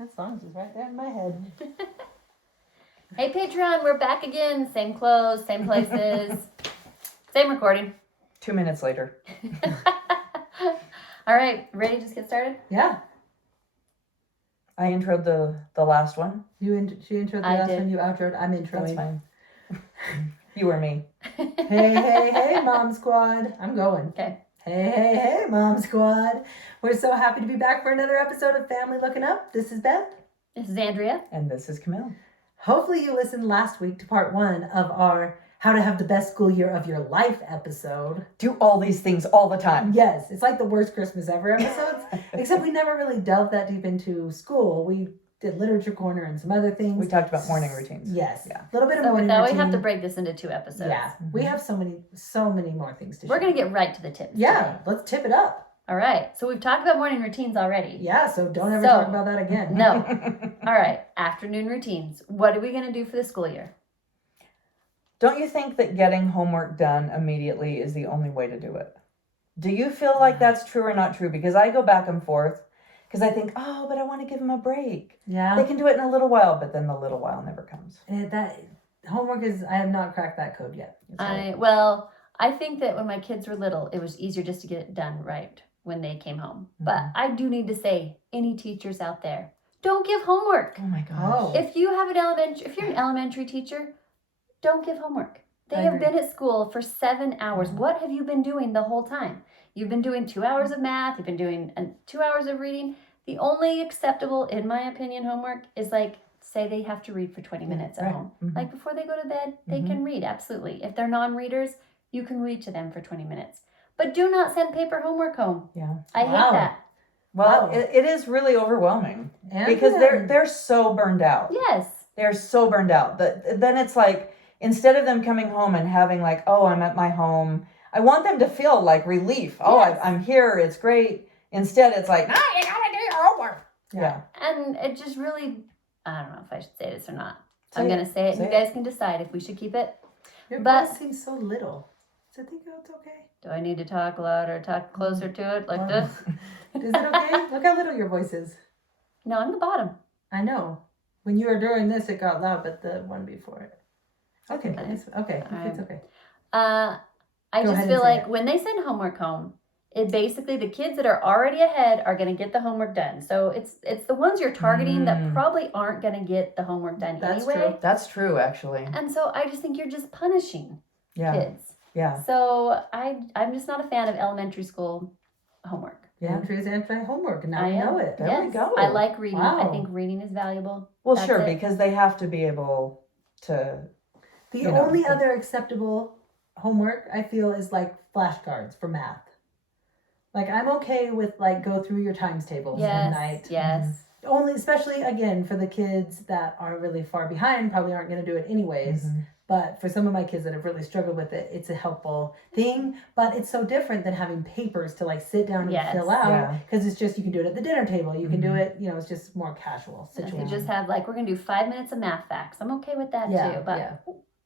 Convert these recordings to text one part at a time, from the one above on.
That song's just right there in my head. Hey, Patreon, we're back again. Same clothes, same places, same recording. 2 minutes later. All right, ready to just get started? Yeah. I introed the last one. She introed the I last did. one, you outroed, I'm That's introing. fine. You or me. Hey, Mom Squad. I'm going. Okay. Hey, Mom Squad. We're so happy to be back for another episode of Family Looking Up. This is Beth. This is Andrea. And this is Camille. Hopefully you listened last week to part 1 of our How to Have the Best School Year of Your Life episode. Do all these things all the time. Yes, it's like the worst Christmas ever episodes, except we never really delved that deep into school. We did literature corner and some other things. We talked about morning routines. Yes. Yeah. A little bit of So morning now routine. we have to break this into 2 episodes. Yeah. We have so many more things to share. We're going to get right to the tips. Yeah, today. let's tip it up. All right. So we've talked about morning routines already. Yeah, so don't ever So- talk about that again. No. All right. Afternoon routines. What are we going to do for the school year? Don't you think that getting homework done immediately is the only way to do it? Do you feel like that's true or not true? Because I go back and forth because I think, oh, but I want to give them a break. Yeah. They can do it in a little while, but then the little while never comes. That homework is, I have not cracked that code yet. I think that when my kids were little, it was easier just to get it done right when they came home. But I do need to say, any teachers out there, don't give homework. Oh my gosh. Oh. If you're an elementary teacher, don't give homework. They I have agree. been at school for 7 hours. What have you been doing the whole time? You've been doing 2 hours of math. You've been doing 2 hours of reading. The only acceptable, in my opinion, homework is like, say they have to read for 20 minutes at right. home. Mhm. Like before they go to bed, they can read, absolutely. If they're non-readers, you can read to them for 20 minutes. But do not send paper homework home. Yeah. I Wow. hate that. Well, Wow. it is really overwhelming And because then- they're so burned out. Yes. They're so burned out that then it's like, instead of them coming home and having like, oh, I'm at my home, I want them to feel like relief. Oh, Yes. I'm here. It's great. Instead, it's like, no, you gotta do your homework. Yeah. And it just really, I don't know if I should say this or not. Say I'm it. going to say it. Say You guys can decide if we should keep it. Your but- voice seems so little. So I think it's okay. Do I need to talk louder, talk closer to it like Wow. this? Is it okay? Look how little your voice is. No, I'm the bottom. I know. When you were doing this, it got loud, but the one before it. Okay. Okay. Okay. All It's right. okay. I Go just ahead feel and say like it. when they send homework home, it basically the kids that are already ahead are going to get the homework done. So it's the ones you're targeting that probably aren't going to get the homework done That's anyway. true. That's true, actually. And so I just think you're just punishing Yeah. kids. Yeah. So I'm just not a fan of elementary school homework. Yeah, Andrea's anti-homework. Now I we know am. it. There we Yes, go. I like reading. I Wow. think reading is valuable. Well, That's sure, it. because they have to be able to. The You know, only the- other acceptable homework I feel is like flashcards for math. Like I'm okay with like go through your times tables at night. Yes. Only especially again for the kids that are really far behind, probably aren't going to do it anyways. Mhm. But for some of my kids that have really struggled with it, it's a helpful thing. But it's so different than having papers to like sit down and Yes. fill out Yeah. because it's just you can do it at the dinner table. You can do Mhm. it, it's just more casual If you situation. just have like we're gonna do 5 minutes of math facts. I'm okay with that Yeah, too. But yeah.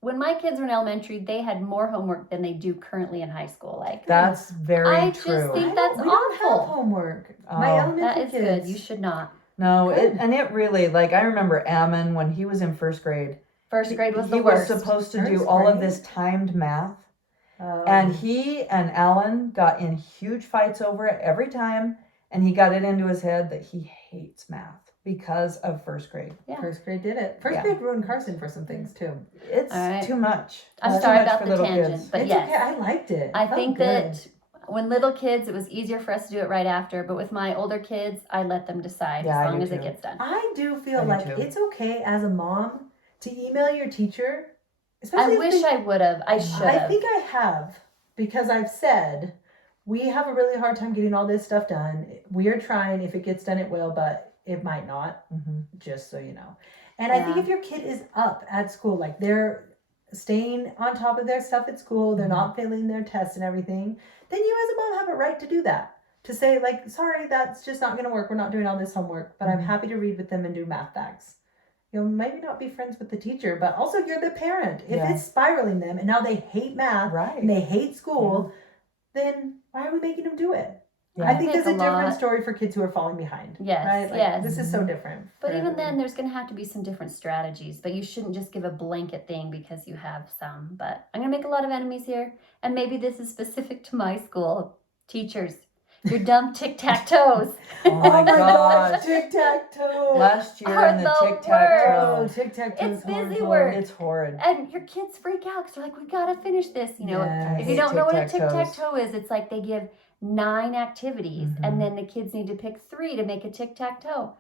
when my kids were in elementary, they had more homework than they do currently in high school. Like That's very I just true. think that's we don't have awful. homework. Oh. My that elementary is kids. good. You should not. No, Good. it really, like, I remember Ammon when he was in first grade. First grade was he the worst. was supposed to do First all of grade? this timed math. Um, And he and Alan got in huge fights over it every time. And he got it into his head that he hates math because of first grade. Yeah. First grade did it. First Yeah. grade ruined Carson for some things too. It's All right. too much. I'm It's too sorry much about for the little tangent, kids. but It's yes. okay. I liked it. I It felt think good. that when little kids, it was easier for us to do it right after. But with my older kids, I let them decide Yeah, I as long do as it too. gets done. I do feel I do like too. it's okay as a mom to email your teacher. I Especially if wish they- I would have. I should I have. think I have because I've said we have a really hard time getting all this stuff done. We are trying. If it gets done, it will, but it might not. Mhm. Just so you know. And I think Yeah. if your kid is up at school, like they're staying on top of their stuff at school, they're not failing their tests and everything, then you as a mom have a right to do that. To say like, sorry, that's just not going to work. We're not doing all this homework, but I'm Mhm. happy to read with them and do math facts. Maybe not be friends with the teacher, but also you're the parent. If Yeah. it's spiraling them and now they hate math Right. and they hate school, then why are we making them do it? Yeah. I think there's a think a different lot- story for kids who are falling behind. Yes, right? Like, yes. This is so different. But for even everyone. then, there's going to have to be some different strategies. But you shouldn't just give a blanket thing because you have some. But I'm going to make a lot of enemies here. And maybe this is specific to my school. Teachers, you're dumb tic-tac-toes. Oh my gosh, gosh. tic tac toe. Last year Are in the the tic tac Oh, toe, tic tac toe. It's busy work. it's horrid. And your kids freak out because they're like, we got to finish this. You know, Yes. if you hate don't know what a tic-tac-toes. tic-tac-toe is, it's like they give 9 activities. Mhm. And then the kids need to pick 3 to make a tic-tac-toe.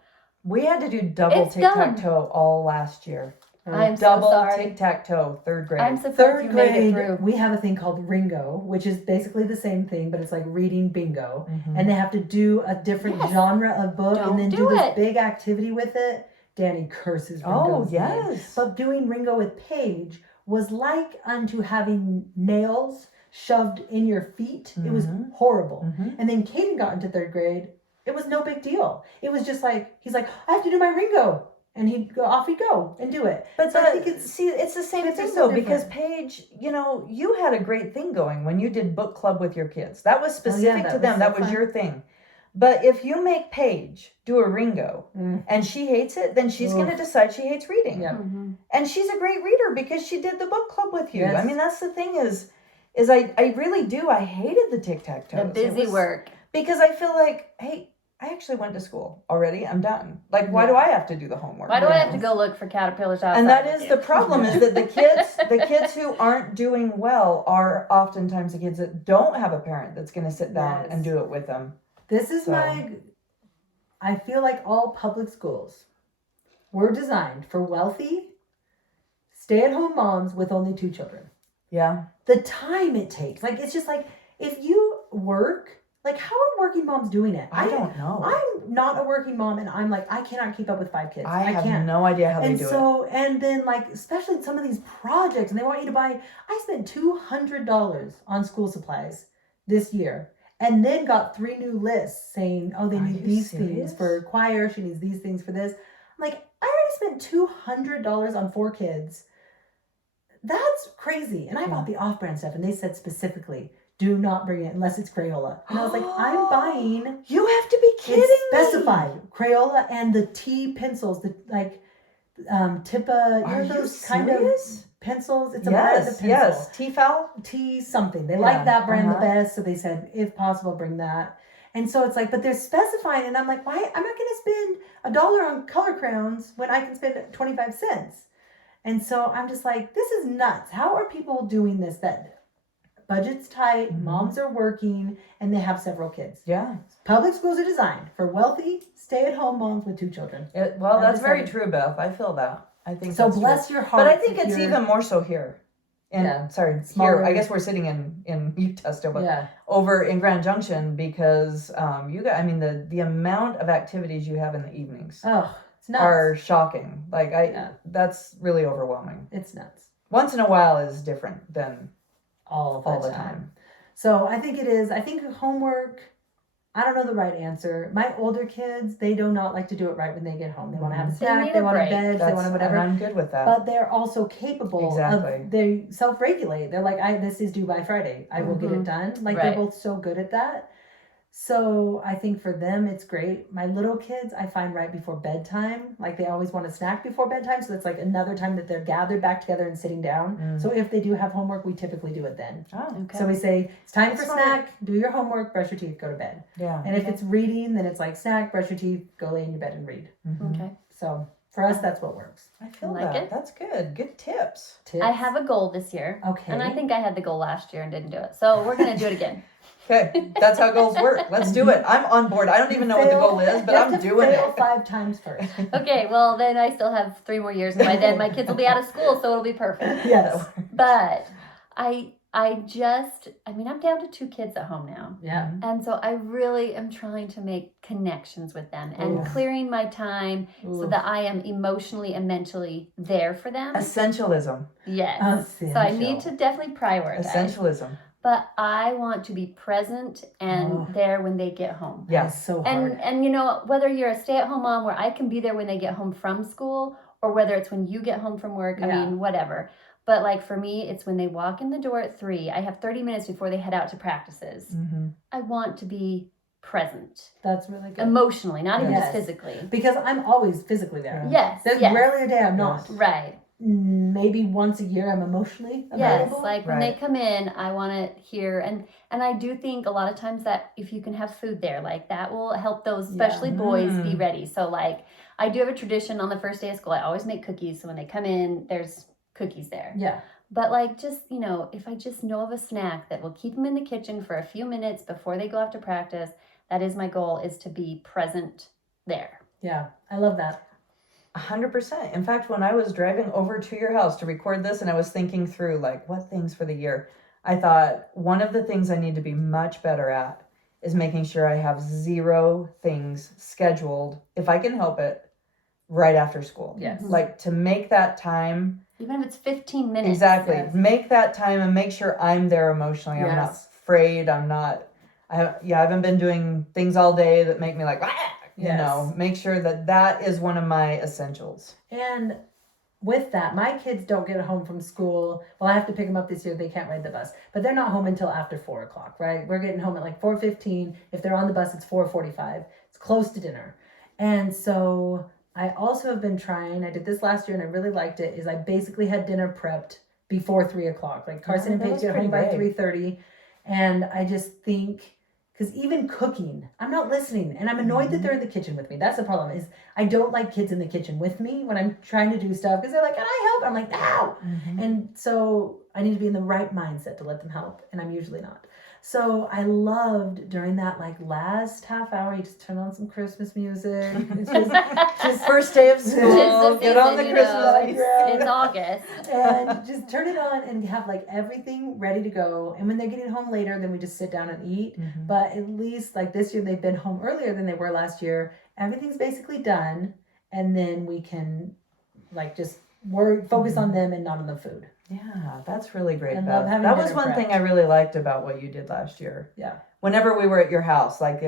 We had to do double It's tic tac toe all last year. I'm so Double sorry. tic tac toe, 3rd grade. I'm surprised Third you made it grade, through. we have a thing called Ringo, which is basically the same thing, but it's like reading bingo. Mhm. And they have to do a different Yes. genre of book Don't and then do do this it. big activity with it. Danny curses Oh, Ringo's name. yes. But doing Ringo with Paige was like unto having nails shoved in your feet. It was Mhm. horrible. Mhm. And then Caden got into 3rd grade. It was no big deal. It was just like, he's like, I have to do my Ringo. And he'd go, off he'd go and do it. But So I think it's see, it's the same kids are thing so though, because different. Paige, you know, you had a great thing going when you did book club with your kids. That was specific that to was them. so That was fun. your thing. But if you make Paige do a Ringo Mm. and she hates it, then she's Oof. going to decide she hates reading. Yeah. Mhm. And she's a great reader because she did the book club with you. Yes. I mean, that's the thing is I really do. I hated the tic tac toe. The busy work. Because I feel like, hey, I actually went to school already. I'm done. Like, why do Yeah. I have to do the homework? Why do I have to Yes. go look for caterpillars outside? And that with is you? the problem is that the kids who aren't doing well are oftentimes the kids that don't have a parent that's going to sit down Yes. and do it with them. This is So- I feel like all public schools were designed for wealthy, stay-at-home moms with only 2 children. Yeah. The time it takes, like, it's just like, if you work, like, how are working moms doing it? I don't know. I'm not a working mom, and I'm like, I cannot keep up with 5 kids. I have can't. no idea how they And do it. so, and then like, especially some of these projects, and they want you to buy. I spent $200 on school supplies this year, and then got 3 new lists saying, oh, they Are need you these serious? things for choir. She needs these things for this. I'm like, I already spent $200 on 4 kids. That's crazy. And I bought the off-brand stuff, and they said specifically, do not bring it unless it's Crayola. And I was like, I'm buying. You have to be kidding It's me. specified Crayola and the T pencils, the like Tippa. Are You know you those kind serious? of pencils? It's a brand of Yes, pencil. yes. T-foul? T something. They Yeah, like that brand the uh-huh. best, so they said if possible bring that. And so it's like, but they're specifying, and I'm like, why? I'm not going to spend $1 on color crayons when I can spend 25 cents. And so I'm just like, this is nuts. How are people doing this? That budget's tight, Mhm. moms are working, and they have several kids. Yeah. Public schools are designed for wealthy, stay-at-home moms with 2 children. Well, I that's just very have- true, Beth. I feel that. I think So that's bless true. your heart. But I think it's even more so here. And Yeah. sorry, Smaller. here. I guess we're sitting in Utah still, but Yeah. over in Grand Junction because you got. I mean, the amount of activities you have in the evenings Oh, it's nuts. are shocking. Like Yeah. that's really overwhelming. It's nuts. Once in a while is different than All the time. So I think it is. I think homework, I don't know the right answer. My older kids, they do not like to do it right when they get home. They want to have a Mhm. They snack, need they a want a break. bed, they want to whatever. And I'm good with that. But they're also capable Exactly. of, they self-regulate. They're like, this is due by Friday. I will get it Mhm. done. Like Right. they're both so good at that. So I think for them, it's great. My little kids, I find right before bedtime, like they always want a snack before bedtime. So it's like another time that they're gathered back together and sitting down. Mm. So if they do have homework, we typically do it then. Oh, Okay. So we say, it's time That's for smart. snack, do your homework, brush your teeth, go to bed. yeah. And if it's reading, then it's like snack, brush your teeth, go lay in your bed and read. Mhm. Okay. So for us, that's what works. I feel Like that. it. That's good. Good tips. Tips. I have a goal this year. Okay. And I think I had the goal last year and didn't do it. So we're going to do it again. Okay, that's how goals work. Let's do it. I'm on board. I don't even know what the goal is, but you have I'm to doing fail it. 5 times first. Okay, well, then I still have 3 more years. And by then, my kids will be out of school, so it'll be perfect. Yes. But I'm down to 2 kids at home now. Yeah. And so I really am trying to make connections with them and Ooh. clearing my time so Ooh. that I am emotionally and mentally there for them. Essentialism. Yes. So I need to definitely prioritize. Essentialism. But I want to be present and Oh. there when they get home. Yeah. That's so hard. And you know, whether you're a stay-at-home mom where I can be there when they get home from school, or whether it's when you get home from work, I Yeah. mean, whatever. But like for me, it's when they walk in the door at 3. I have 30 minutes before they head out to practices. Mm-hmm. I want to be present That's really good. emotionally, not even just Yes. physically. Because I'm always physically there. Yes, There's yes. rarely a day I'm not. Right. Maybe once a year I'm emotionally Yes, available. like when they Right. come in, I want to hear, and I do think a lot of times that if you can have food there, like that will help those, especially boys, be ready. So like I do have a tradition on the first day of school. I always make cookies, so when they come in, there's cookies there. Yeah. But like just if I just know of a snack that will keep them in the kitchen for a few minutes before they go off to practice, that is my goal: is to be present there. Yeah. I love that. 100%. In fact, when I was driving over to your house to record this and I was thinking through like what things for the year, I thought one of the things I need to be much better at is making sure I have 0 things scheduled, if I can help it, right after school. Yes. Like to make that time. Even if it's 15 minutes. Exactly. Yes. Make that time and make sure I'm there emotionally. I'm not Yes. afraid. I haven't been doing things all day that make me like, Yes. make sure that is one of my essentials. And with that, my kids don't get home from school. Well, I have to pick them up this year. They can't ride the bus, but they're not home until after 4:00, right? We're getting home at like 4:15. If they're on the bus, it's 4:45. It's close to dinner. And so I also have been trying, I did this last year and I really liked it, is I basically had dinner prepped before 3:00. Like Carson and that Paige was get home by pretty big. 3:30. And I just think, because even cooking, I'm not listening, and I'm annoyed that they're in the kitchen with me. That's the problem. Is I don't like kids in the kitchen with me when I'm trying to do stuff because they're like, "Can I help?" I'm like, "No," and so I need to be in the right mindset to let them help, and I'm usually not. So I loved during that like last half hour, you just turn on some Christmas music. It's just First day of school, Tis the get on the season, Christmas lights. It's August. and just turn it on and have like everything ready to go. And when they're getting home later, then we just sit down and eat. But at least like this year, they've been home earlier than they were last year. Everything's basically done, and then we can like just focus on them and not on the food. Yeah, that's really great, I Beth. love having That was dinner one thing prepped. I really liked about what you did last year. Yeah. Whenever we were at your house, like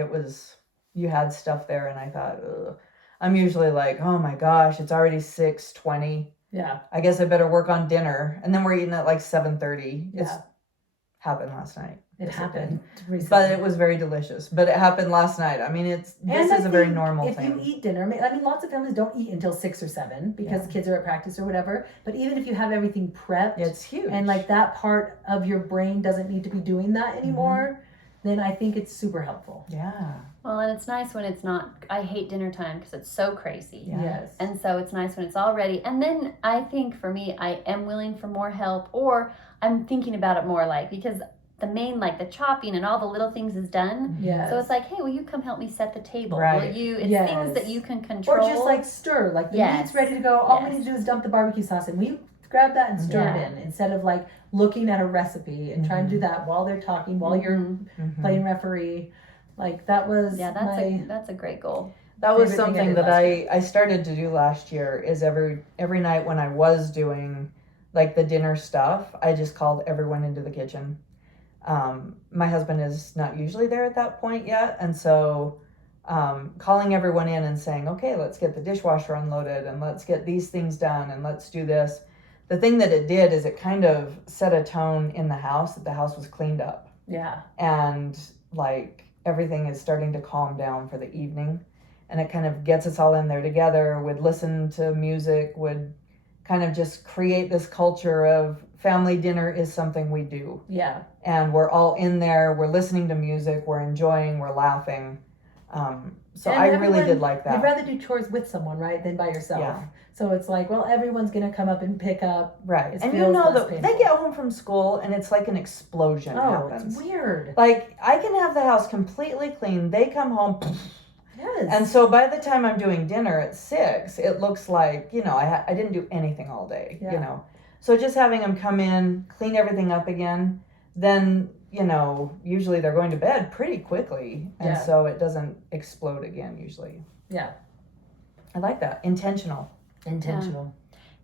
you had stuff there, and I thought, ugh. I'm usually like, oh my gosh, it's already 6:20. Yeah. I guess I better work on dinner, and then we're eating at like 7:30. It's Yeah. happened last night. It happened recently. But it was very delicious. But it happened last night. I mean, this I is a very think normal if thing. you eat dinner, I mean, lots of families don't eat until 6 or 7 because Yeah. kids are at practice or whatever. But even if you have everything prepped, It's huge. and like that part of your brain doesn't need to be doing that anymore, then I think it's super helpful. Yeah. Well, and it's nice when it's not. I hate dinner time because it's so crazy. Yeah. Yes. And so it's nice when it's all ready. And then I think for me, I am willing for more help, or I'm thinking about it more like, because the main, like the chopping and all the little things is done. Yes. So it's like, hey, will you come help me set the table? Right. Will you? It's Yes. things that you can control. Or just like stir, like the Yes. meat's ready to go. All we Yes. need to do is dump the barbecue sauce in. We grab that and stir Yeah. it in instead of like looking at a recipe and trying to do that while they're talking, while you're Mhm. playing referee. Like that was Yeah, that's a great goal. That was favorite thing I something did that last I started to do last year. Is every night when I was doing like the dinner stuff, I just called everyone into the kitchen. My husband is not usually there at that point yet, and so calling everyone in and saying, okay, let's get the dishwasher unloaded and let's get these things done and let's do this. The thing that it did is it kind of set a tone in the house that the house was cleaned up, yeah. and like everything is starting to calm down for the evening, and it kind of gets us all in there together, would listen to music, would kind of just create this culture of family dinner is something we do, Yeah. and we're all in there, we're listening to music, we're enjoying, we're laughing. So And I really everyone- did like You'd that. rather do chores with someone, right, than by yourself. Yeah. So it's like, well, everyone's gonna come up and pick up. Right. It And you feels know less that painful. they get home from school and it's like an explosion Oh, happens. it's weird. Like I can have the house completely clean, they come home, Yes. and so by the time I'm doing dinner at 6, it looks like, I didn't do anything all day, Yeah. So just having them come in, clean everything up again, then, usually they're going to bed pretty quickly. And Yeah. so it doesn't explode again usually. Yeah. I like that. Intentional. Intentional.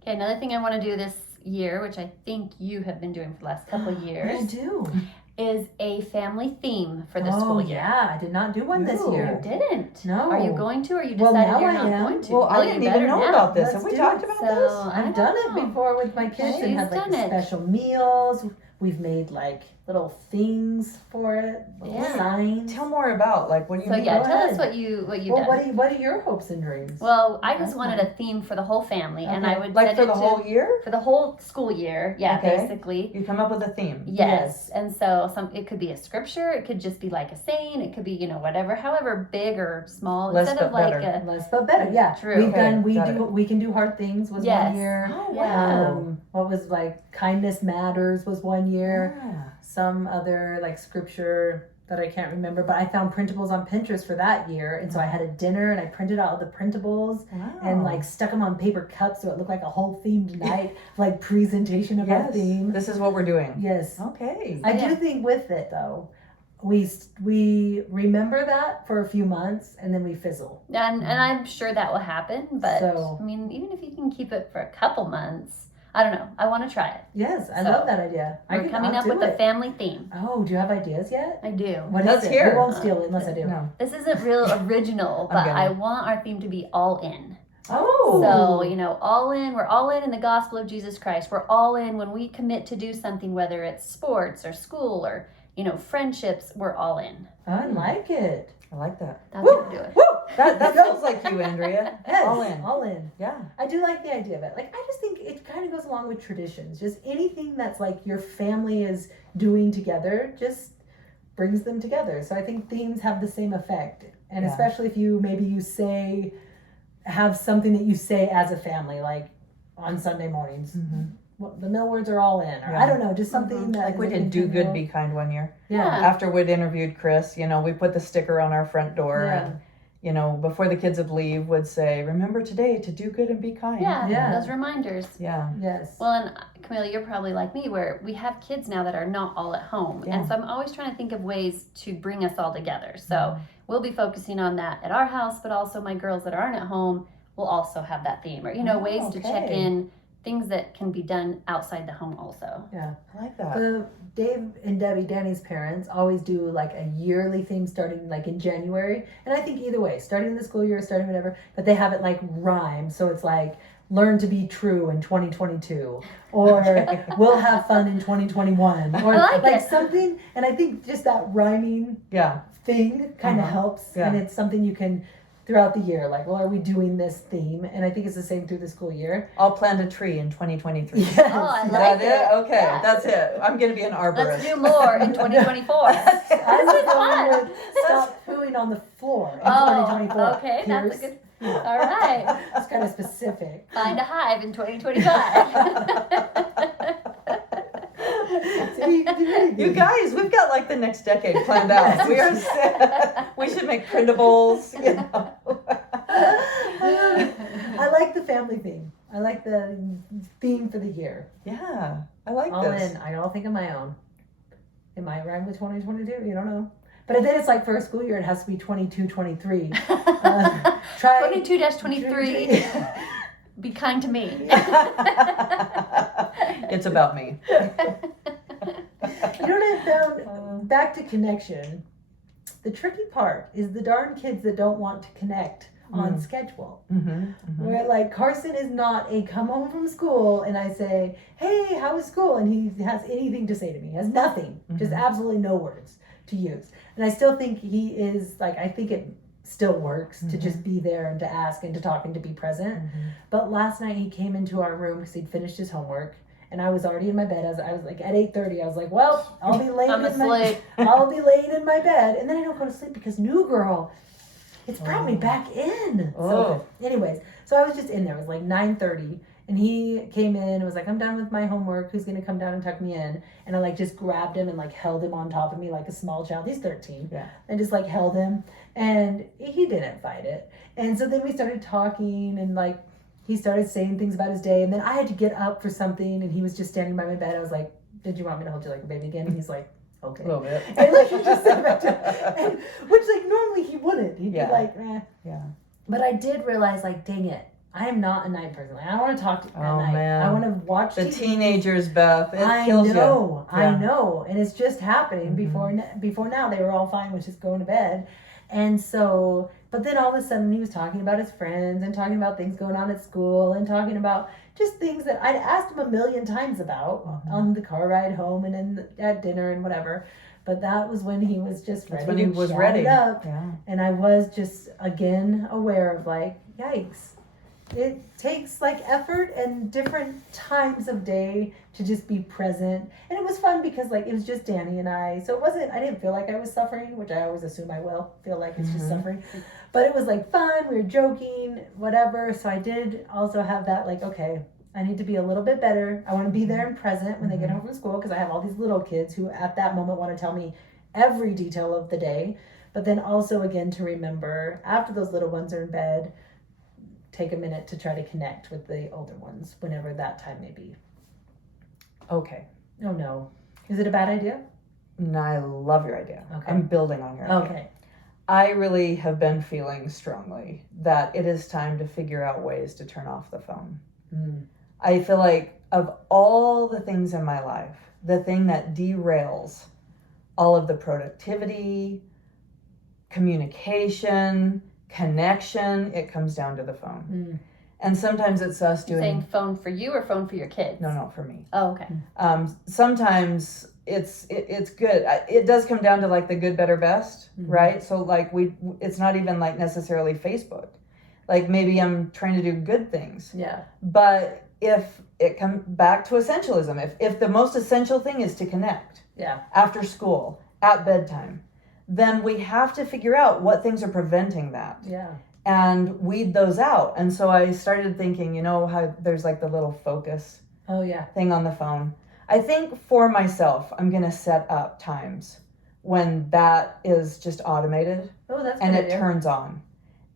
Okay, another thing I want to do this year, which I think you have been doing for the last couple of I years, do. is a family theme for the school year. Yeah, I did not do one this Ooh. year. You didn't. No. Are you going to, or you Well, decided now you're I not am. going to? Well, I you didn't even better know now. about this. Let's Have we do talked it. about So, this? I I've done don't it know. before with my kids Okay, and had who's like done the it? special meals. We've made like little things for it, little Yeah. signs. Tell more about, like, what do you So mean? yeah, Go tell us ahead. what you've Well, done. what are your hopes and dreams? Well, I just Okay. wanted a theme for the whole family, and I Okay. would Like send for it the to whole year? for the whole school year. Yeah, Okay. basically. You come up with a theme. Yes. And so it could be a scripture, it could just be like a saying, it could be, whatever, however big or small. Less instead of but like better. Less but better. Yeah. True. We've Okay, done. got it. We can do hard things was Yes. one year. Oh, Yeah. wow. What was like kindness matters was one year. Ah. Some other like scripture that I can't remember, but I found printables on Pinterest for that year, and so I had a dinner and I printed out the printables Wow. and like stuck them on paper cups so it looked like a whole themed night, like presentation of our Yes. theme. This is what we're doing. Yes, Okay. I Yeah. do think with it though, we remember that for a few months and then we fizzle. and I'm sure that will happen, but So- I mean, even if you can keep it for a couple months, I don't know. I want to try it. Yes, I So, love that idea. We're coming I'll up do with it. a family theme. Oh, do you have ideas yet? I do. What Let's is it? hear. We won't steal it unless I do. No. This isn't real original, I'm but gonna. I want our theme to be all in. Oh, So, all in, we're all in the gospel of Jesus Christ. We're all in when we commit to do something, whether it's sports or school or, friendships, we're all in. I like it. I like that. That's Woo! what we're doing. Woo! That feels like you, Andrea. Yes, All in. All in. Yeah. I do like the idea of it. Like, I just think it kind of goes along with traditions. Just anything that's like your family is doing together just brings them together. So I think themes have the same effect. And Yeah. especially if you have something that you say as a family, like on Sunday mornings. Mm-hmm. Well, the Millwards are all in. Or Yeah. I don't know, just something that Like we is did Do Good, continual. Be Kind one year. Yeah. After we'd interviewed Chris, we put the sticker on our front door Yeah. and, before the kids would leave, would say, remember today to do good and be kind. Yeah, Yeah. those reminders. Yeah. Yes. Well, and Camilla, you're probably like me, where we have kids now that are not all at home. Yeah. And so I'm always trying to think of ways to bring us all together. So Mm-hmm. we'll be focusing on that at our house, but also my girls that aren't at home will also have that theme. Or, Oh, ways to check okay. in, things that can be done outside the home also. Yeah. I like that. Dave and Debbie, Danny's parents, always do like a yearly theme starting like in January. And I think either way, starting the school year, starting whatever, but they have it like rhyme. So it's like, learn to be true in 2022, or we'll have fun in 2021, or I like it. something. And I think just that rhyming Yeah. thing kind of Uh-huh. helps. Yeah. And it's something you can throughout the year, like, well, are we doing this theme? And I think it's the same through the school year. I'll plant a tree in 2023. Yes. Oh, I Is like that it? Okay, Yeah. that's it. I'm going to be an arborist. Let's do more in 2024. I This was is fun. going with stop pooing on the floor in Oh, 2024. okay, that's a Pierce. good. All right. It's kind of specific. Find a hive in 2025. So you can do anything. You guys, we've got like the next decade planned out. We are set. We should make printables. I like the family theme. I like the theme for the year. Yeah, I like All this. in. I don't think of my own. It might rhyme with 2022. You don't know. But then it's like for a school year, it has to be 22, 23. Try 22-23. Be kind to me. It's about me. You know what I found? Back to connection. The tricky part is the darn kids that don't want to connect on schedule. Where like Carson is not a come home from school and I say, hey, how was school? And he has anything to say to me. He has nothing. Just absolutely no words to use. And I still think he is like, I think it still works to just be there and to ask and to talk and to be present. But last night he came into our room because he'd finished his homework. And I was already in my bed. I was like at 8:30. I was like, well, I'll be late. I'm asleep. I'll be late in my bed, and then I don't go to sleep because New Girl. It's brought me back in. So good. Anyways, so I was just in there. It was like 9:30, and he came in and was like, I'm done with my homework. Who's gonna come down and tuck me in? And I like just grabbed him and like held him on top of me like a small child. He's 13. Yeah. And just like held him, and he didn't fight it. And so then we started talking and like. He started saying things about his day, and then I had to get up for something, and he was just standing by my bed. I was like, did you want me to hold you like a baby again? And he's like, okay. A little bit. And like he just sat back down, and, which like normally he wouldn't. He'd Yeah. be like, eh. Yeah. But I did realize, like, dang it, I am not a night person. Like, I don't want to talk at Oh, night. man. I want to watch The TV. teenagers, Beth. It I kills know, you. I Yeah. know, and it's just happening. Before now, they were all fine with just going to bed, and so But then all of a sudden he was talking about his friends and talking about things going on at school and talking about just things that I'd asked him a million times about on the car ride home and at dinner and whatever. But that was when he was just ready. That's when he was chat ready. it up. Yeah. And I was just again aware of like, yikes. It takes like effort and different times of day to just be present. And it was fun because like it was just Danny and I. So I didn't feel like I was suffering, which I always assume I will feel like it's just suffering. But it was like fun, we were joking, whatever. So I did also have that like, okay, I need to be a little bit better. I want to be there and present when they get home from school because I have all these little kids who at that moment want to tell me every detail of the day. But then also again to remember after those little ones are in bed, take a minute to try to connect with the older ones whenever that time may be. Okay. Oh no. Is it a bad idea? No, I love your idea. Okay. I'm building on your idea. Okay. I really have been feeling strongly that it is time to figure out ways to turn off the phone. Mm. I feel like of all the things in my life, the thing that derails all of the productivity, communication, connection, it comes down to the phone. Mm. And sometimes it's us You're doing... saying phone for you or phone for your kids? No, for me. Oh, okay. Sometimes it's good. It does come down to like the good, better, best, right? So like it's not even like necessarily Facebook. Like maybe I'm trying to do good things. Yeah. But if it comes back to essentialism, if the most essential thing is to connect Yeah. after school, at bedtime, then we have to figure out what things are preventing that Yeah. and weed those out. And so I started thinking, you know how there's like the little focus Oh yeah. thing on the phone. I think for myself, I'm going to set up times when that is just automated Oh, that's and good it idea. turns on.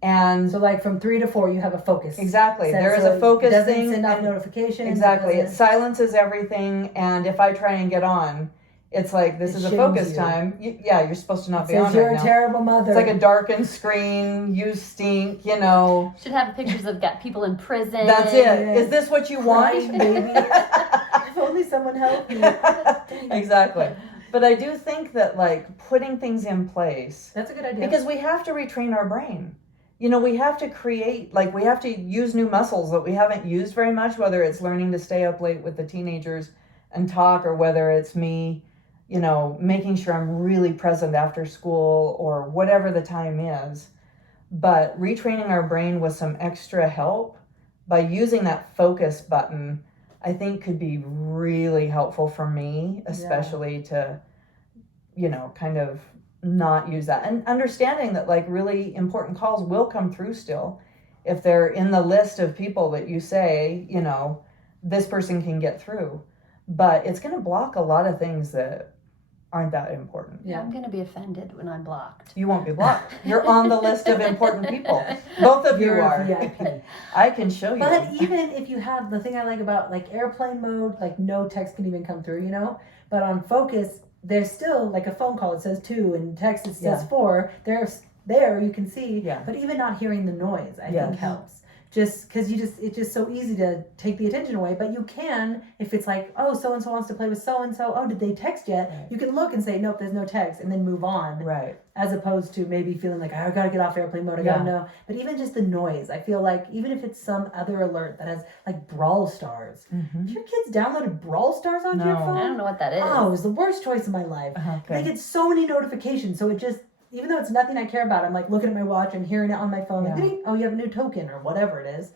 And So like from 3 to 4, you have a focus. exactly, set, there is so a focus it doesn't thing. send out and notifications. exactly, it doesn't- silences everything. And if I try and get on, it's like, this It is a shames focus you. time. Yeah, you're supposed to not It be says on you're right a now. terrible mother. It's like a darkened screen. You stink, you know. Should have pictures of people in prison. That's it. Yes. Is this what you Crying want? baby. If only someone helped me. Exactly. But I do think that like putting things in place, That's a good idea. because we have to retrain our brain. You know, we have to create, like we have to use new muscles that we haven't used very much, whether it's learning to stay up late with the teenagers and talk, or whether it's me, you know, making sure I'm really present after school or whatever the time is. But retraining our brain with some extra help by using that focus button, I think could be really helpful for me, especially to, you know, kind of not use that. And understanding that like really important calls will come through still. If they're in the list of people that you say, you know, this person can get through. But it's going to block a lot of things that aren't that important. Yeah. I'm going to be offended when I'm blocked. You won't be blocked. You're on the list of important people. Both of you You're are. a VIP. I can show you. But even if you have the thing I like about like airplane mode, like no text can even come through, you know? But on focus, there's still like a phone call, it says 2, and text it says Yeah. 4. There you can see. Yeah. But even not hearing the noise, I Yes. think helps. Just because it's just so easy to take the attention away. But you can, if it's like, oh, so and so wants to play with so and so. Oh, did they text yet? Right. You can look and say, nope, there's no text, and then move on. Right. As opposed to maybe feeling like I gotta get off airplane mode. I gotta know. But even just the noise, I feel like even if it's some other alert that has like Brawl Stars, Mm-hmm. if your kids downloaded Brawl Stars onto your No. phone, I don't know what that is. oh, it was the worst choice of my life. They Okay. get so many notifications, so it just, even though it's nothing I care about, I'm like looking at my watch and hearing it on my phone. Like, Yeah. ding, oh, you have a new token or whatever it is.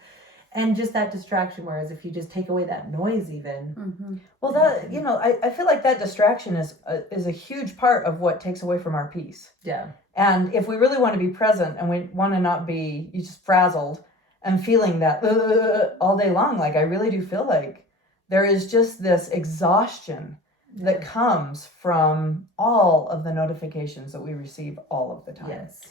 And just that distraction, whereas if you just take away that noise even. Mm-hmm. Well, that, you know, I feel like that distraction is a huge part of what takes away from our peace. Yeah. And if we really want to be present and we want to not be just frazzled and feeling that all day long, like I really do feel like there is just this exhaustion that comes from all of the notifications that we receive all of the time. Yes.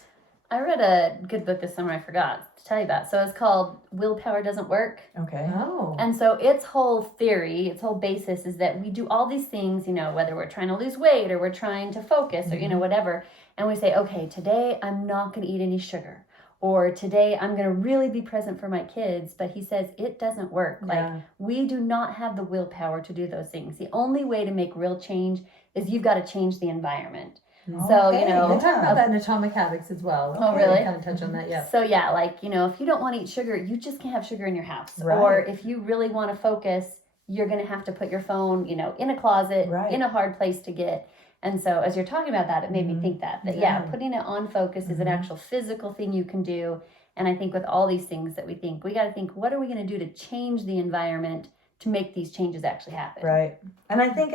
I read a good book this summer I forgot to tell you about. So it's called Willpower Doesn't Work. Okay. Oh. And so its whole theory, its whole basis is that we do all these things, you know, whether we're trying to lose weight or we're trying to focus or, you know, whatever. And we say, okay, today I'm not going to eat any sugar. Or today I'm going to really be present for my kids. But he says it doesn't work. Like Yeah. we do not have the willpower to do those things. The only way to make real change is you've got to change the environment. So, Okay, you know, They talk yeah. about that in Atomic Habits as well. Oh, really? They kind of touch on that, yeah. So yeah, like, you know, if you don't want to eat sugar, you just can't have sugar in your house. Or Right. if you really want to focus, you're going to have to put your phone, you know, in a closet, Right. in a hard place to get. And so as you're talking about that, it made me think that Yeah. putting it on focus is an actual physical thing you can do. And I think with all these things that we think, we got to think, what are we going to do to change the environment to make these changes actually happen? Right. And I think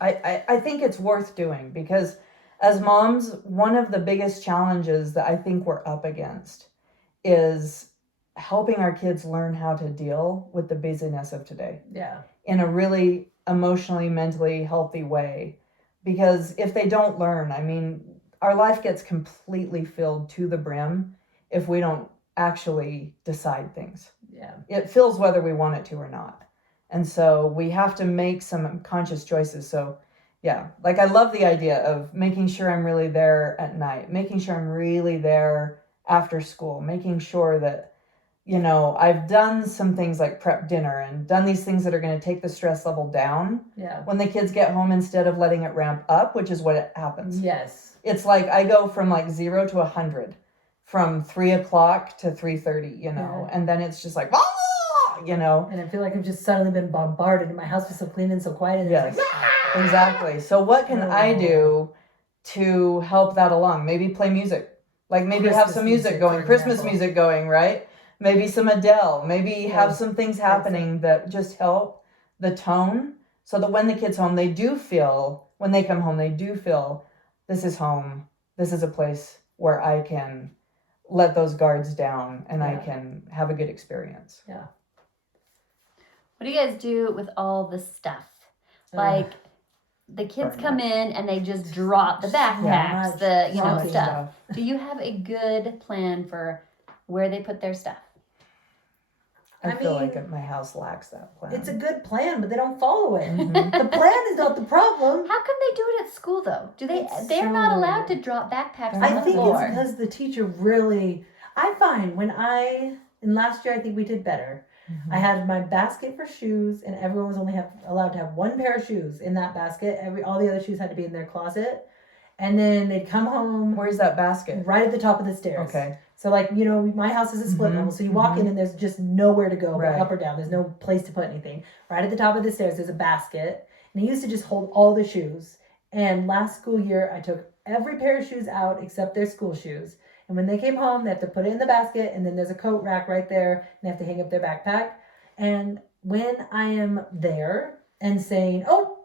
I think it's worth doing, because as moms, one of the biggest challenges that I think we're up against is helping our kids learn how to deal with the busyness of today Yeah. in a really emotionally, mentally healthy way. Because if they don't learn, I mean, our life gets completely filled to the brim if we don't actually decide things. Yeah. It fills whether we want it to or not. And so we have to make some conscious choices. So yeah, like I love the idea of making sure I'm really there at night, making sure I'm really there after school, making sure that, you know, I've done some things like prep dinner and done these things that are going to take the stress level down Yeah. when the kids get home, instead of letting it ramp up, which is what it happens. Yes. It's like I go from like 0 to 100 from 3 o'clock to 3:30, you know, and then it's just like, ah! You know. And I feel like I've just suddenly been bombarded, and my house was so clean and so quiet. And Yes, it's like, "Ah!" exactly. So what can I do to help that along? Maybe play music. Like maybe have Christmas some music music, going, for Christmas example. music going, right? Maybe some Adele. Maybe have some things happening that just help the tone, so that when the kids home, when they come home, they do feel this is home. This is a place where I can let those guards down and I Yeah. can have a good experience. What do you guys do with all the stuff? Like the kids Burn come in and they just drop the backpacks, much. the, you know, So much stuff. Do you have a good plan for where they put their stuff? I I feel mean, like my house lacks that plan. It's a good plan, but they don't follow it. Mhm. The plan is not the problem. How come they do it at school though? Do they? It's They're not so- allowed to drop backpacks on I the I think floor. it's because the teacher really. I find and last year I think we did better. Mhm. I had my basket for shoes, and everyone was only allowed to have one pair of shoes in that basket. All the other shoes had to be in their closet, and then they'd come home Where's that basket? right at the top of the stairs. Okay. So like, you know, my house is a split Mhm, level, so you walk in mhm. and there's just nowhere to go, Right. up or down. There's no place to put anything. Right at the top of the stairs, there's a basket, and it used to just hold all the shoes. And last school year, I took every pair of shoes out except their school shoes. And when they came home, they have to put it in the basket, and then there's a coat rack right there, and they have to hang up their backpack. And when I am there and saying, "Oh,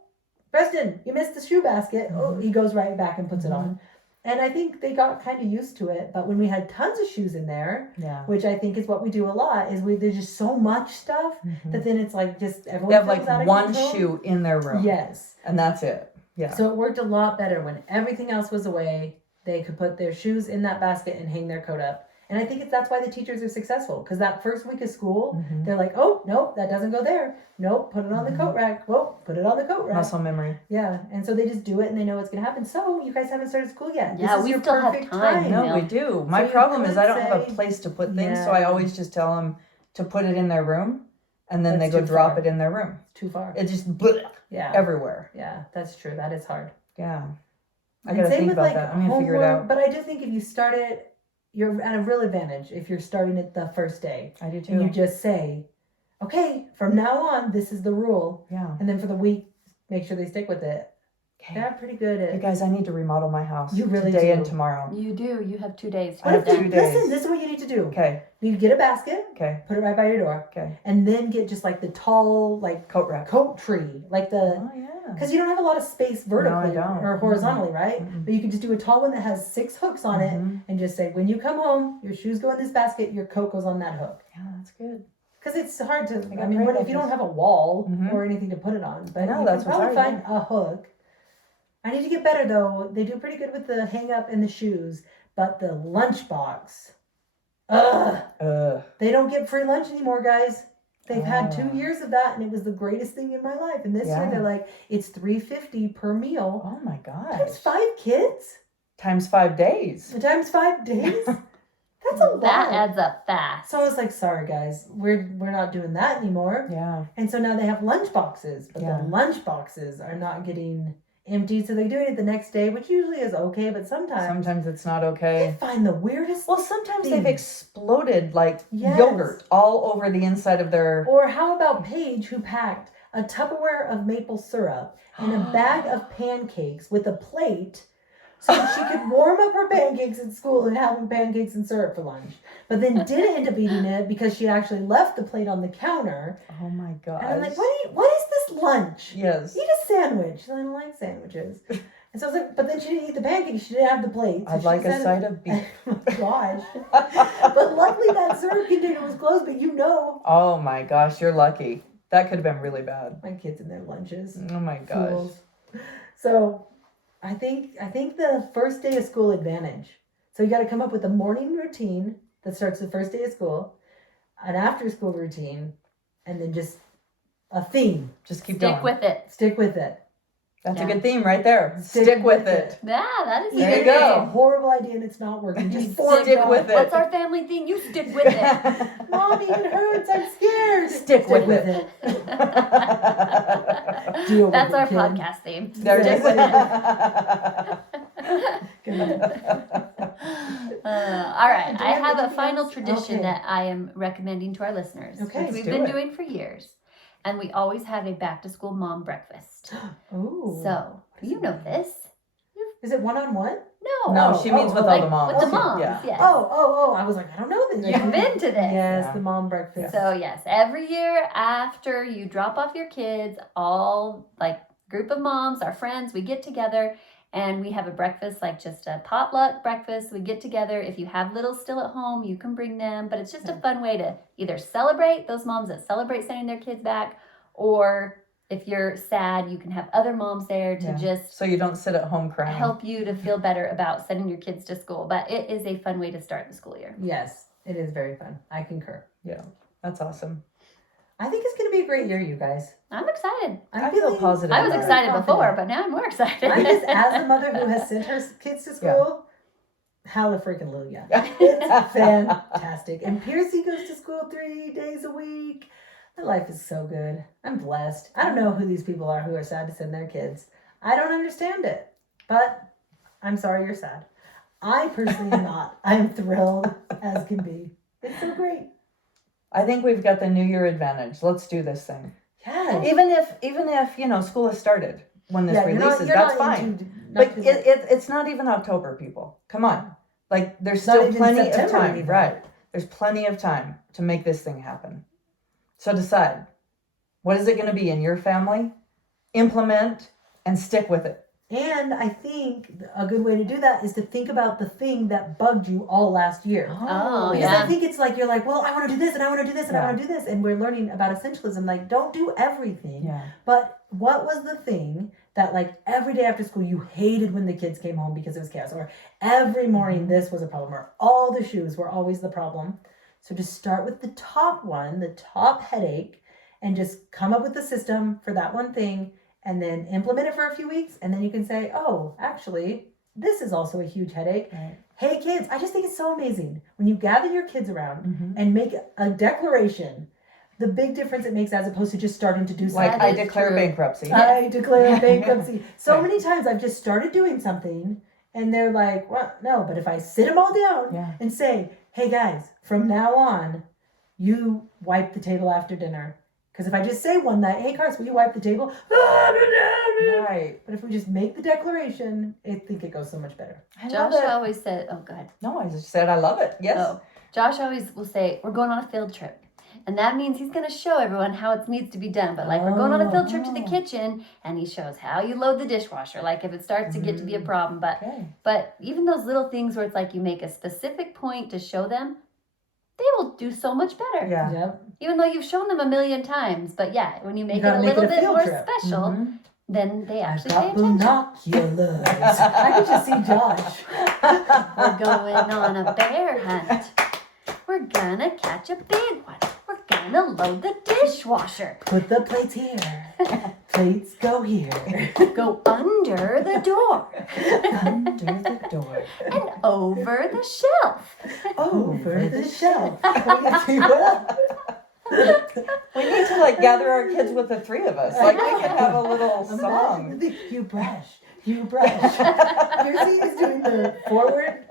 Preston, you missed the shoe basket," oh, he goes right back and puts it on. And I think they got kind of used to it. But when we had tons of shoes in there, Yeah. which I think is what we do a lot, is there's just so much stuff Mhm. that then it's like just everyone They have feels like out of one control. shoe in their room. Yes. And that's it. Yeah. So it worked a lot better when everything else was away. They could put their shoes in that basket and hang their coat up. And I think that's why the teachers are successful, because that first week of school, Mhm. they're like, "Oh, nope, that doesn't go there. Nope, put it on the coat rack. Whoa, put it on the coat rack." Muscle memory. Yeah, and so they just do it and they know what's going to happen. So you guys haven't started school yet. Yeah, This is we your still have perfect time. No, Yeah. we do. My you problem is could I don't have a say- place to put things, so I Yeah. always just tell them to put it in their room, and then That's they go too drop far. it in their room. Too far. It just bleh, Yeah. everywhere. Yeah, that's true. That is hard. Yeah. I And gotta same think with about like that. I'm gonna figure it homework, out. but I do think if you start it, you're at a real advantage if you're starting it the first day. I do And you too. just say, "Okay, from now on, this is the rule." Yeah. And then for the week, make sure they stick with it. Okay. They're pretty good Hey at. guys, I need to remodel my house. You really today do. and tomorrow. You do. You have 2 days. I to have get it 2 done. days. Listen, this is what you need to do. Okay. You get a basket, Okay. put it right by your door, Okay. and then get just like the tall, like Coat rack. coat tree, like the. Oh yeah. Because you don't have a lot of space vertically don't. or horizontally, right? Mm-mm. But you can just do a tall one that has 6 hooks on it, Mhm. and just say, when you come home, your shoes go in this basket, your coat goes on that hook. Yeah, that's good. Because it's hard to. got I mean, great what if you don't have a wall Mhm. or anything to put it on? But I know, you that's can what's probably hard, find a hook. I need to get better though. They do pretty good with the hang up and the shoes, but the lunchbox. Ugh. They don't get free lunch anymore, guys. They've had 2 Ah. years of that, and it was the greatest thing in my life. And this year Yeah. they're like, it's $3.50 per meal. Oh my Times gosh. 5 kids. Times 5 days. Times 5 days. That's a lot. That adds up fast. So I was like, sorry guys, we're not doing that anymore. Yeah. And so now they have lunch boxes, but Yeah. the lunch boxes are not getting emptied, so they do it the next day, which usually is okay, but sometimes it's not they okay. find the weirdest. Well, sometimes thing. they've exploded like Yes. yogurt all over the inside of their. Or how about Paige, who packed a Tupperware of maple syrup and a bag of pancakes with a plate so that she could warm up her pancakes at school and have them pancakes and syrup for lunch. But then didn't end up eating it because she actually left the plate on the counter. Oh my gosh. And I'm like, what is this lunch? Yes. Eat a sandwich. I don't like sandwiches. And so I was like, but then she didn't eat the pancakes. She didn't have the plate. So I'd she like a said- side of beef. Oh my gosh. But luckily that syrup container was closed, but you know. Oh my gosh, you're lucky. That could have been really bad. My kids and their lunches. Oh my gosh. Fools. So I think the first day of school advantage. So you got to come up with a morning routine that starts the first day of school, an after school routine, and then just a theme. Just keep Stick going. with it. Stick with it. That's Yeah. a good theme right there. Stick with it. Yeah, that is a There good you Even if go. it's a horrible idea and it's not working. Just You forge stick on. with it. What's our family thing? You stick with it. Mommy, it hurts. I'm scared. Stick with it. Deal with That's it, our kid. podcast theme. There it Stick is. with it. Good. All right, Do I you have have a anything final else? tradition Okay. that I am recommending to our listeners, Okay, which let's we've do been it. doing for years. And we always have a back to school mom breakfast. Ooh. So, you know this. Is it one-on-one? No. No, she means with all like the moms. with the Okay, moms, yeah. yes. Oh, I was like, I don't know this. You've been to this. Yes, Yeah. the mom breakfast. So yes, every year after you drop off your kids, all like group of moms, our friends, we get together and we have a breakfast, like just a potluck breakfast. We get together. If you have littles still at home, you can bring them, but it's just a fun way to either celebrate those moms that celebrate sending their kids back, or if you're sad, you can have other moms there to Yeah. just So you don't sit at home crying. help you to feel better about sending your kids to school. But it is a fun way to start the school year. Yes, it is very fun. I concur. Yeah, that's awesome. I think it's going to be a great year, you guys. I'm excited. I feel positive. I was about it. excited confident. before, but now I'm more excited. I just, as a mother who has sent her kids to school, hallelujah freaking hallelujah. It's fantastic. And Piercy goes to school 3 days a week. My life is so good. I'm blessed. I don't know who these people are who are sad to send their kids. I don't understand it. But I'm sorry you're sad. I personally am not. I'm thrilled as can be. It's so great. I think we've got the New Year advantage. Let's do this thing. Yeah. Even if school has started when this releases, that's fine. But it's not even October, people. Come on. Like there's It's not still even plenty of September time. even. Right. There's plenty of time to make this thing happen. So decide. What is it going to be in your family? Implement and stick with it. And I think a good way to do that is to think about the thing that bugged you all last year. Oh, Because yeah. I think it's like you're like, well, I want to do this and I want to do this and I Yeah. want to do this. And we're learning about essentialism. Like, don't do everything. Yeah. But what was the thing that, like, every day after school you hated when the kids came home because it was chaos? Or every morning this was a problem? Or all the shoes were always the problem? So just start with the top one, the top headache, and just come up with the system for that one thing. And then implement it for a few weeks. And then you can say, oh, actually, this is also a huge headache. Right. Hey, kids, I just think it's so amazing when you gather your kids around Mhm. and make a declaration, the big difference it makes as opposed to just starting to do Like something. That I is declare true. bankruptcy. I declare bankruptcy. So Right. many times I've just started doing something and they're like, well, no, but if I sit them all down Yeah. and say, hey guys, from now on, you wipe the table after dinner. Because if I just say one night, hey, Cars, will you wipe the table? Right. But if we just make the declaration, I think it goes so much better. I love Josh it. always said, oh, go ahead. No, I just said I love it. Yes. Oh, Josh always will say, we're going on a field trip. And that means he's going to show everyone how it needs to be done. But like, we're going on a field trip to the Oh. kitchen, and he shows how you load the dishwasher. Like, if it starts to get to be a problem. Okay. But even those little things where it's like you make a specific point to show them, they will do so much better. Yeah. Yep. Even though you've shown them a million times. But yeah, when you make it gotta a make it little a bit field more trip. special, Mhm. then they I've actually pay got attention. binoculars. I could just see Josh. We're going on a bear hunt. We're gonna catch a big one. We're gonna load the dishwasher. Put the plates here. Plates go here. Go under the door Under the door. and over the shelf. Over the shelf. Okay, what up? We need to like gather our kids with the three of us. Like we can have a little Imagine song. you brush. Piercy is doing the forward,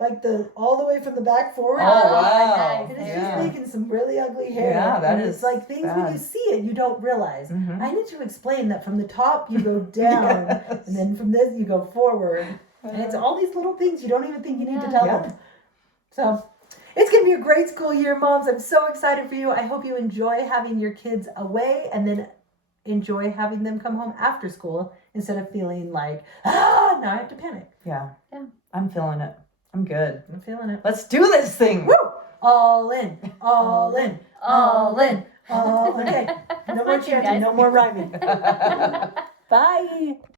like the all the way from the back forward. Oh, wow. nice. And it's Yeah. just making some really ugly hair. Yeah, that and is it's like things when bad. you see it, you don't realize. Mhm. I need to explain that from the top you go down, Yes. and then from this you go forward. And it's all these little things you don't even think you need to Yeah. tell Yeah. them. So it's gonna be a great school year, moms. I'm so excited for you. I hope you enjoy having your kids away and then enjoy having them come home after school instead of feeling like, now I have to panic. Yeah. Yeah. I'm feeling it. I'm good. I'm feeling it. Let's do this thing. Woo! All in, all in, All in. all in. Okay, no That's more my cue, chanting, guys. no more rhyming. Bye.